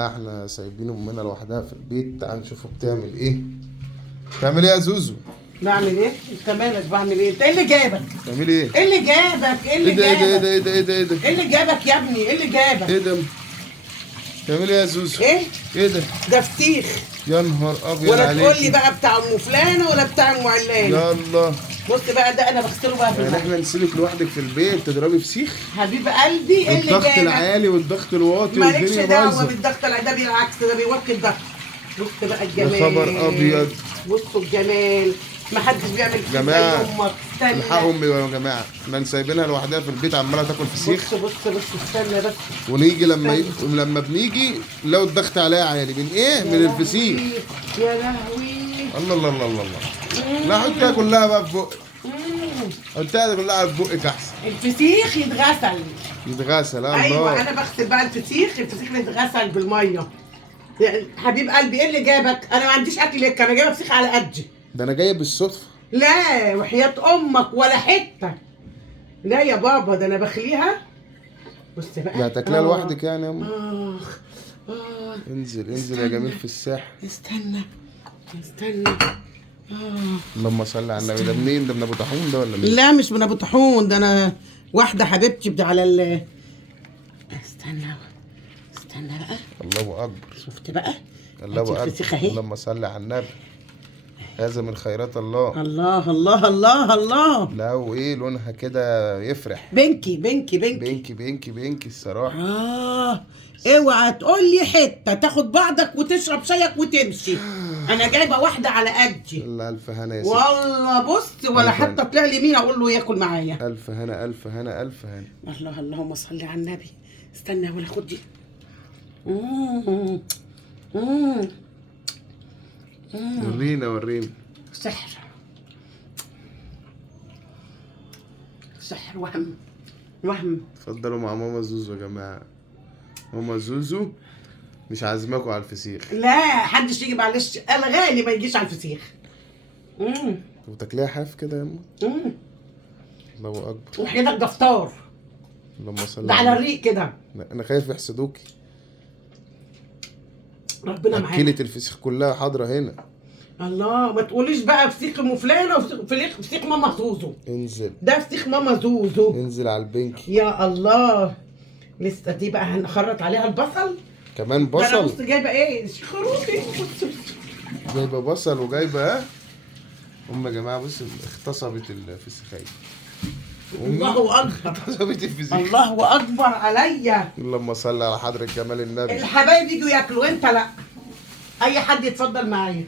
احنا سايبين امنا لوحدها في البيت. تعال نشوفه بتعمل ايه. بتعمل ايه يا زوزو؟ بعمل ايه؟ انت مالك بعمل ايه؟ انت ايه اللي جابك؟ بتعملي ايه؟ ايه اللي جابك؟ ايه اللي ايه ده جابك؟ ايه ده ايه ده ايه ده ايه ده ايه اللي جابك يا ابني؟ ايه اللي جابك؟ ايه ده؟ بتعملي ايه يا زوزو؟ ايه؟ ايه ده؟ ده فسيخ. يا نهار ابيض ولا عليك. تقول لي بقى بتاع ام فلانه ولا بتاع ام علانه. يلا. بص بقى ده انا بغسله بقى في يعني الميه. احنا نسيبك لوحدك في البيت تضربي فسيخ؟ حبيب قلبي ايه اللي الضغط جابك؟ العالي والضغط الواطي مالكش والدنيا دعوه بايظه. بالضغط، لا ده بالعكس ده بيوطي الضغط. بص بقى الجمال. يا خبر ابيض. بصوا الجمال. محدش بيعمل كده جماعة، زي امك. استنى. الحقوا امي يا جماعه، احنا سايبينها لوحدها في البيت عماله تاكل فسيخ. بص استنى بس. ونيجي لما بنيجي لو الضغط عليها عالي من ايه؟ من الفسيخ. يا لهوي. الله الله الله الله الله. لا حطها كلها بقى في بقك. حطها كلها في بقك احسن. الفسيخ يتغسل. يتغسل. الله. ايوه انا بغسل بقى الفسيخ يتغسل بالميه. يعني حبيب قلبي ايه اللي جابك؟ انا ما عنديش اكل لك، انا جايبه فسيخ على قدي. ده انا جاي بالصدفه. لا وحياة امك ولا حته. لا يا بابا ده انا بخليها. بص بقى. ده هتاكلها لوحدك يعني يا امي؟ اخ. انزل انزل يا جميل في الساحل. استنى. اللهم صل على النبي. ده منين؟ ده من ابو طاحون ده ولا مين؟ لا مش من ابو طاحون، ده انا واحده حبيبتي بدي على استنى بقى. الله اكبر. شفت بقى؟ الله اكبر. الفسيخ اهي. اللهم صل على النبي. هذا من خيرات الله. الله الله الله الله. لا وايه لونها كده يفرح. بنكي بينكي الصراحه. اوعى تقول لي حته تاخد بعضك وتشرب شايك وتمشي. انا جايبه واحده على قدي. الله الف هنا يا ستي. والله بص ولا حتى طلع لي مين اقول له ياكل معايا. الف هنا الف هنا الف هنا. الله اللهم صل على النبي. استنى ولا خد دي. ورينا. سحر وهم. اتفضلوا مع ماما زوزو يا جماعه. ماما زوزو مش عازماكوا على الفسيخ. لا حدش يجي معلش، الغالي ما يجيش على الفسيخ. وتاكليها حاف كده يا اما. الله اكبر. وحياتك ده فطار. اللهم صل ده على الريق كده. انا خايف يحسدوكي. ربنا معاك. اكلت الفسيخ كلها حاضره هنا. الله ما تقوليش بقى فسيخ ام فلانه وفسيخ ماما زوزو. انزل. ده فسيخ ماما زوزو. انزل على البنك. يا الله. لسه دي بقى هنخرط عليها البصل. كمان ده انا بصل. بص جايبه ايه؟ خروفي. جايبه بصل وجايبه يا جماعه بص اغتصبت الفسيخيه. الله اكبر. اغتصبت الفسيخ. الله اكبر عليا. اللهم صل على حضرة جمال النبي. الحبايب يجوا ياكلوا انت لا. اي حد يتفضل معايا.